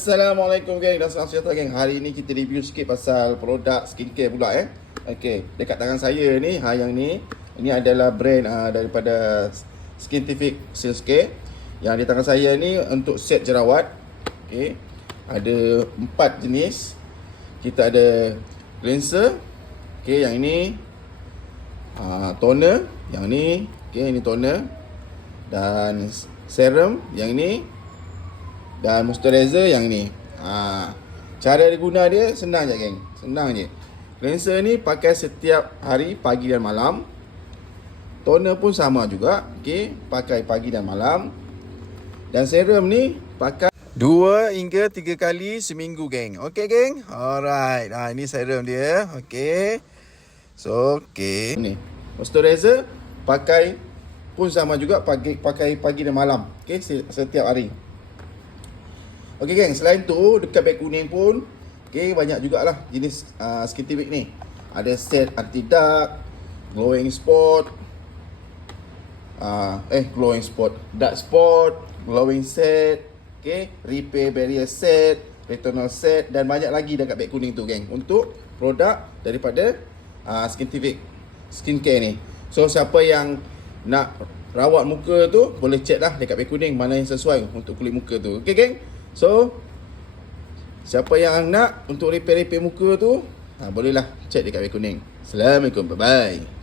Assalamualaikum geng dan selamat sejahtera geng. Hari ni kita review sikit pasal produk skincare pula Okey, dekat tangan saya ni, yang ni ini adalah brand daripada Skintific Skincare. Yang di tangan saya ni untuk set jerawat. Okey. Ada 4 jenis. Kita ada cleanser. Okey, yang ini toner, yang ni okey, ini toner. Dan serum yang ni. Dan moisturizer yang ni. Cara dia guna dia senang je geng. Senang je. Cleanser ni pakai setiap hari pagi dan malam. Toner pun sama juga. Okey, pakai pagi dan malam. Dan serum ni pakai 2 hingga 3 kali seminggu geng. Okey geng. Alright. Ini serum dia. Okey. So okey. Ni moisturizer pakai pun sama juga, pakai pagi dan malam. Okey, setiap hari. Okey geng, selain tu dekat beg kuning pun okey, banyak jugalah jenis Skintific ni. Ada set anti dark, glowing spot, dark spot, glowing set, okey, repair barrier set, retinol set dan banyak lagi dekat beg kuning tu geng, untuk produk daripada Skintific Skincare ni. So siapa yang nak rawat muka tu boleh check lah dekat beg kuning mana yang sesuai untuk kulit muka tu. Okey geng. So siapa yang nak untuk repair muka tu, bolehlah check dekat beg kuning. Assalamualaikum, bye bye.